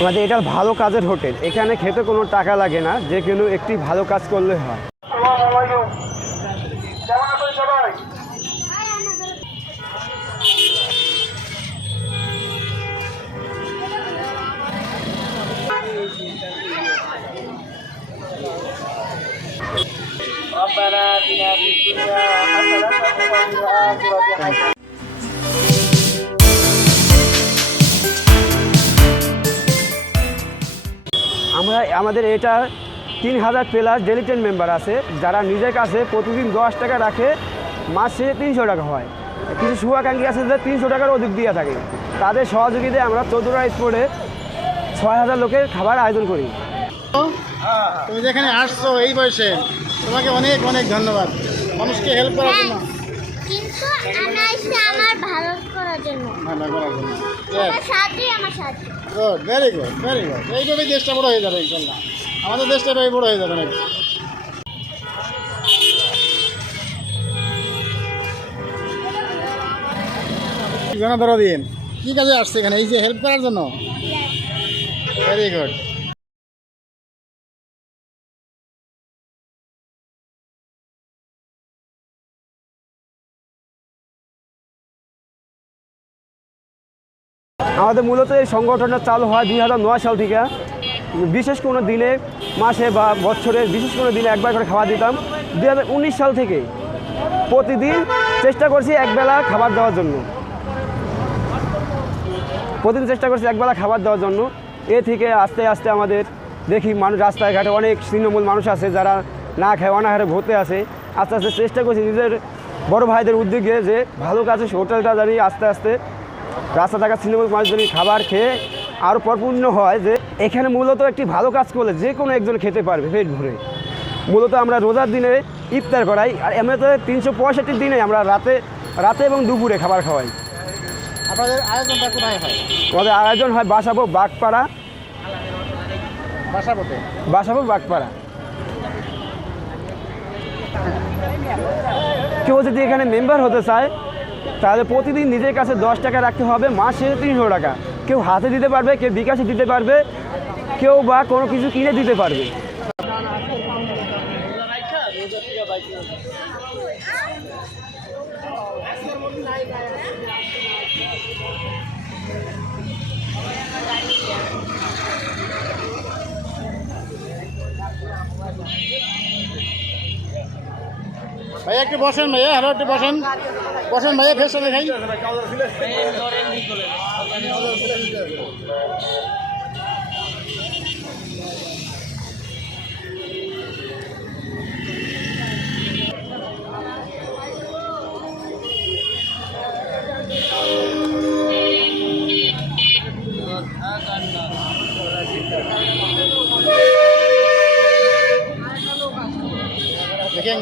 আমাদের এটা ভালো কাজের হোটেল, এখানে খেতে কোনো টাকা লাগে না, যে কোনো একটি ভালো কাজ করলে হয়। আমাদের এটা 3000 প্লাস ডেলিটেড মেম্বার আছে, যারা নিজের কাছে প্রতিদিন 10 টাকা রাখে, মাসে 300 টাকা হয়। কিছু শুভাকাঙ্ক্ষী আছে যে 300 টাকার অধিক দিয়ে থাকে, তাদের সহযোগিতায় আমরা 14 স্পোর্টে 6000 লোকের খাবার আয়োজন করি। তুমি যেখানে আসছো এই বয়সে, তোমাকে অনেক অনেক ধন্যবাদ মানুষকে হেল্প করার জন্য। কিন্তু আমি আসছি আমার ভালো করার জন্য। আমার সাথে good, very good, very good. এইভাবেই দেশটা বড় হয়ে যাবে ইনশাল্লাহ, আমাদের দেশটা এভাবে বড় হয়ে যাবে নাকি। ধরো দিন কি কাজে আসছে এখানে, এই যে হেল্প করার জন্য। Very good. আমাদের মূলত এই সংগঠনটা চালু হয় 2009 সাল থেকে। বিশেষ কোনো দিনে, মাসে বা বছরের বিশেষ কোনো দিনে একবার করে খাবার দিতাম। 2019 সাল থেকে প্রতিদিন চেষ্টা করছি একবেলা খাবার দেওয়ার জন্য, প্রতিদিন চেষ্টা করছি একবেলা খাবার দেওয়ার জন্য। এ থেকে আস্তে আস্তে আমাদের দেখি মানুষ রাস্তায় ঘাটে অনেক তৃণমূল মানুষ আছে যারা না খায় অনাহারে ভর্তি আছে। আস্তে আস্তে চেষ্টা করছি নিজের বড় ভাইদের উদ্যোগে যে ভালো কাজে হোটেলটা জানি আস্তে আস্তে রাস্তা থাকা তৃণমূল মানুষ যদি খাবার খেয়ে আরও পরিপূর্ণ হয়, যে এখানে মূলত একটি ভালো কাজ করলে যে কোনো একজন খেতে পারবে পেট ভরে। মূলত আমরা রোজার দিনে ইফতার করাই, আর এমনিতে 365 দিনে আমরা রাতে এবং দুপুরে খাবার খাওয়াই। আপনাদের আয়োজনটা কোথায় হয়? আমাদের আয়োজন হয় বাসাবো বাগপাড়া, বাসাবো বাগপাড়া। কেউ যদি এখানে মেম্বার হতে চায় তাহলে প্রতিদিন নিজের কাছে 10 টাকা রাখতে হবে, মাসে 300 টাকা। কেউ হাতে দিতে পারবে, কেউ বিকাশে দিতে পারবে, কেউ বা কোনো কিছু কিনে দিতে পারবে। ভাইয়া একটু বসেন, ভাইয়া হ্যালো একটু বসেন, বসেন ভাইয়া, ফেসটা দেখাই। দেখেন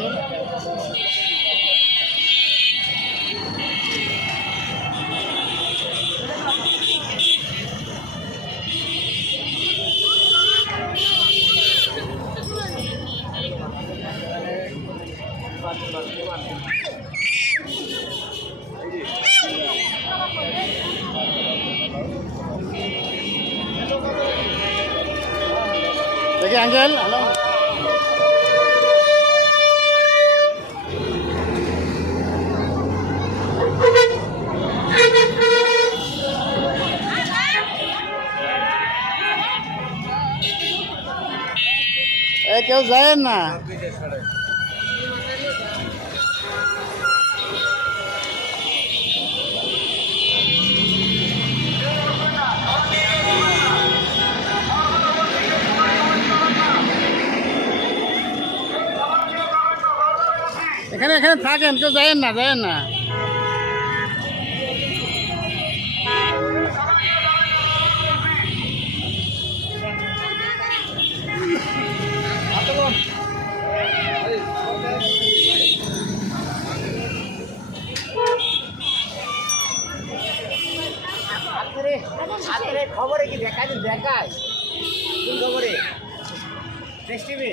দেখি আঙ্কেল, হ্যালো। কেউ যায় না, এখানে এখানে থাকেন, কেউ যায় না, যায় না। খবরে কি দেখায়, দেখায় কোন খবরে? Next TV.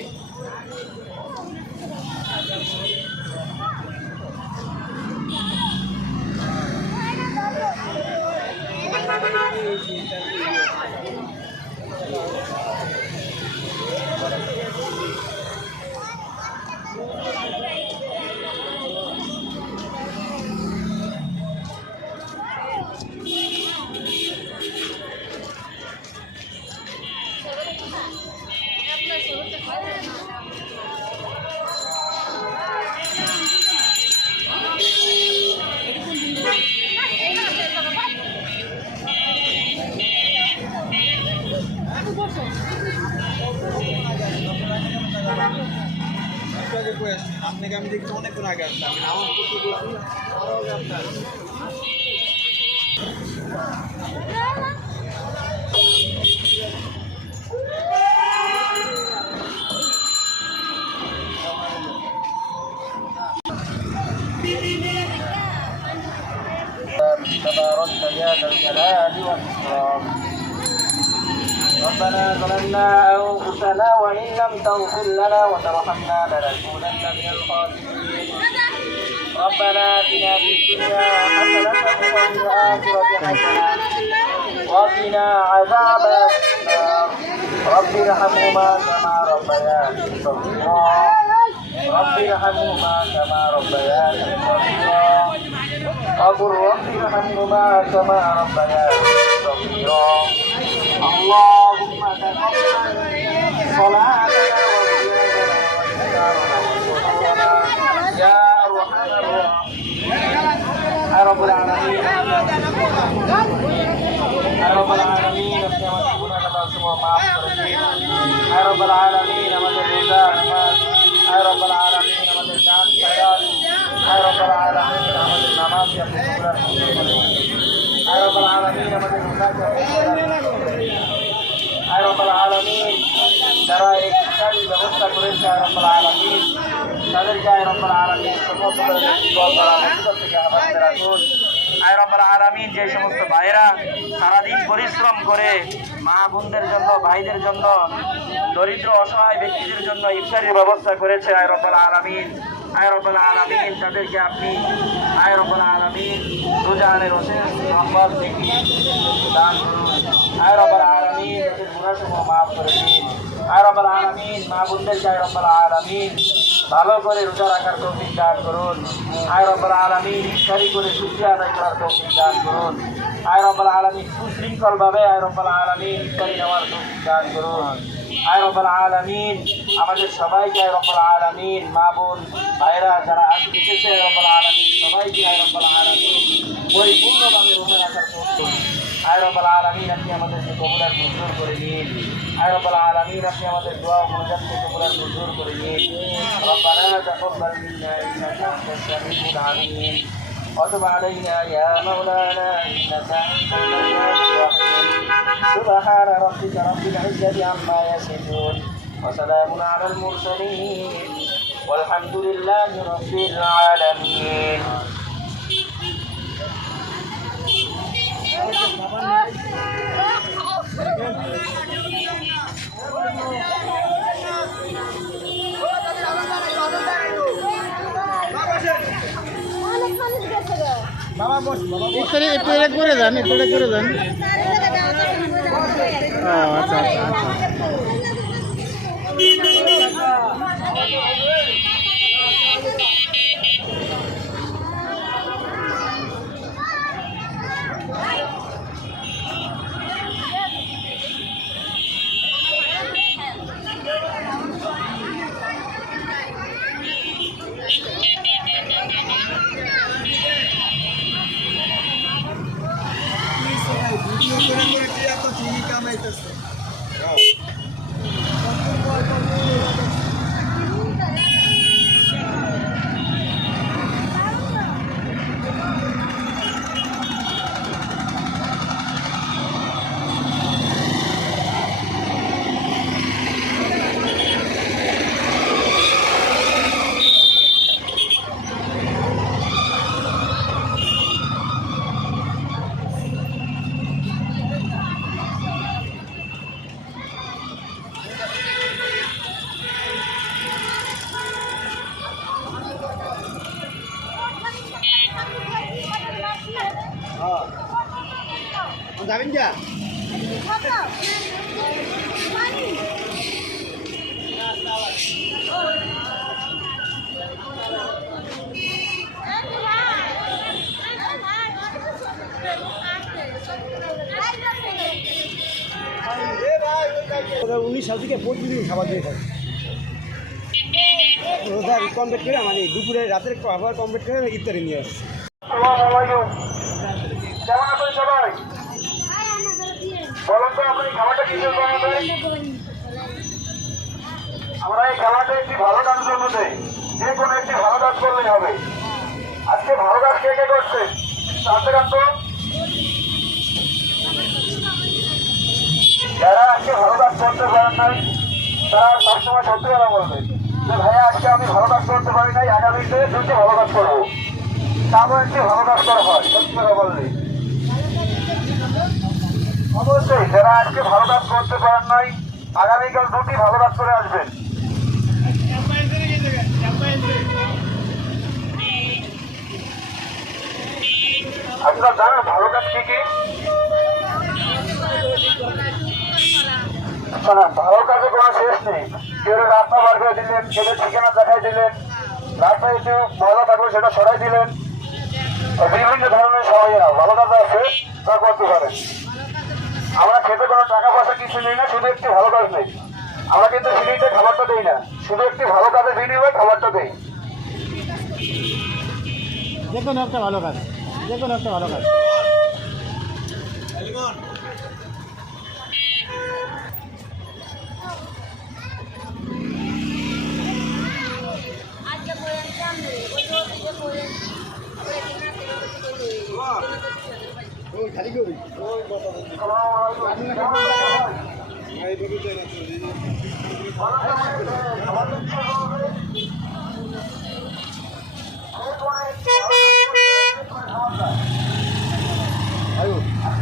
আপনাকে আমি দেখছি অনেকক্ষণ আগে আসলাম আমার আপনার تباركت يا ذا الجلال والإكرام ربنا ظلمنا أنفسنا وإن لم تغفر لنا وترحمنا لنكونن من الخاسرين ربنا آتنا في الدنيا حسنة وفي الآخرة حسنة وقنا عذاب النار رب ارحمهما كما ربياني صغيرا رب ارحمهما كما ربياني صغيرا وقل رب ارحمهما كما ربياني صغيرا اللهم تقبل صلاتنا وصيامنا يا ارحم الراحمين يا رب العالمين يا رب العالمين يا رب العالمين আমাদের রোজা يا رب العالمين আমাদের দান খয়রাত يا رب العالمين আমাদের নামাজ আপনি কবুল করুন يا رب العالمين আমাদের রোজাকে يا رب العالمين যারা এই শিক্ষার ব্যবস্থা করেছে يا رب العالمين তাদেরকে يا رب العالمين সমস্ত থেকে আমাদের রাখুন يا رب العالمين যে সমস্ত ভাইরা সারাদিন পরিশ্রম করে মা বোনদের জন্য ভাইদের জন্য দরিদ্র অসহায় ব্যক্তিদের জন্য ইফতারের ব্যবস্থা করেছে يا رب العالمين يا رب العالمين তাদেরকে আপনি يا رب العالمين রোজানের অশেষ রহমত থেকে দান করুন يا رب العالمين তাদের গুনাহসমূহ মাফ করে দিন يا رب العالمين মা বোনদেরকে يا رب العالمين ভালো করে রোজা রাখার তৌফিক দান করুন يا رب العالمين ইফতারি করে শুকরিয়া আদায় করার তৌফিক দান করুন يا رب العالمين সুশৃঙ্খলভাবে يا رب العالمين ইফতারি নেওয়ার তৌফিক দান করুন يا رب العالمين আমাদের সবাইকে يا رب العالمين মা বোন ভাইরা যারা আজকে এসেছে يا رب العالمين সবাইকে يا رب العالمين পরিপূর্ণভাবে রোজা রাখার তৌফিক يا رب العالمين আপনি আমাদেরকে কবুল আর মঞ্জুর করে নিন يا رب العالمين আপনি আমাদের দোয়া ও মুনাজাতকে কবুল আর মঞ্জুর করে নিন ربنا تقبل منا انك انت السميع العليم وتب علينا يا مولانا انك انت التواب الرحيم سبحان ربك رب العزة عما يصفون وسلام على المرسلين والحمد لله رب العالمين ইফতারি একটু এক করে যান একটু এক করে যান আচ্ছা আচ্ছা আচ্ছা যাবেন যা উনিশ সাল থেকে প্রতিদিন খাবার দিয়ে খাই রোজা কমপ্লিট করে মানে দুপুরে রাতের খাবার কমপ্লিট করে ইফতারি নিয়ে আসছি কেমন আছেন সবাই বলুন তো আপনি খাবারটা কি আমরা এই খেলাটা একটি ভালো কাজের জন্য দেই, যে কোনো একটি ভালো কাজ করলেই হবে। আজকে ভালো কাজ কে কে করছে তাদের কাজ তো যারা আজকে ভালো কাজ করতে পারেন নাই তারা সবসময় সত্যি কথা বলবে যে ভাইয়া আজকে আমি ভালো কাজ করতে পারি নাই, আগামীতে দুটি ভালো কাজ করবো, তারপর একটি ভালো কাজ করা হয়। সত্যি কথা বললে অবশ্যই যারা আজকে ভালো কাজ করতে পারেন নাই আগামীকাল দুটি ভালো কাজ করে আসবেন। আপনারা জানেন ভালো কাজ কি কি? ভালো কাজে কোনো শেষ নেই। কেউ রাস্তা বার করে দিলেন, কেউ ঠিকানা দেখাই দিলেন, রাস্তায় একটু ময়লা থাকলে সেটা সরাই দিলেন, বিভিন্ন ধরনের সবাই ভালো কাজ আছে তা করতে পারেন। আমরা খেতে কোনো টাকা পয়সা কিছু নেই না, শুধু একটি ভালো কাজ নেই। আমরা কিন্তু ফ্রিতে খাবারটা দিই না, শুধু একটি ভালো কাজের বিনিময়ে খাবারটা দিই। যে কোনো একটা ভালো কাজ, যে কোনো একটা ভালো কাজ।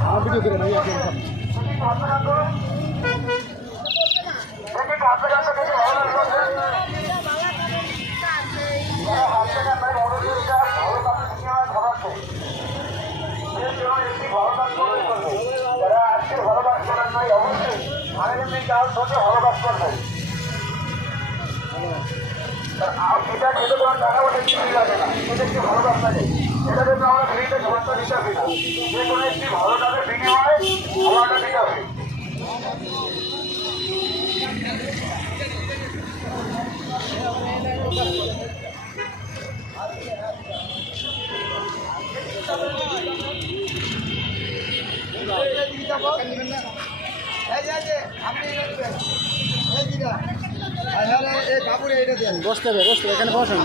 আমার ভিডিও করে ভাই যারা আজকে ভালো কাজ করেন নাই অবশ্যই আগামী কাল থেকে ভালো কাজ করবেন। এটা খেতে তোমার টাকা ওটা কিছু লাগে না, এটা একটি ভালো কাজ থাকে। এটা জন্য আমরা ফ্রিতে খাবারটা দিতে হবে না, যে কোনো একটি ভালো কাজের বিনিময়ে খাবারটা দিতে হবে। বসতে হবে, এখানে বসেন।